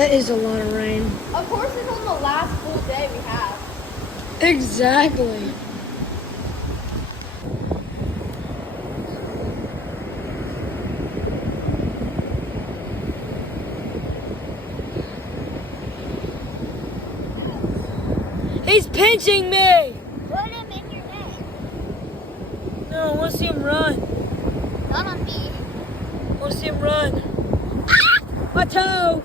That is a lot of rain. Of course, it's on the last full day we have. Exactly. He's pinching me! Put him in your net. No, I want to see him run. Not on me. I want to see him run. Ah! My toe!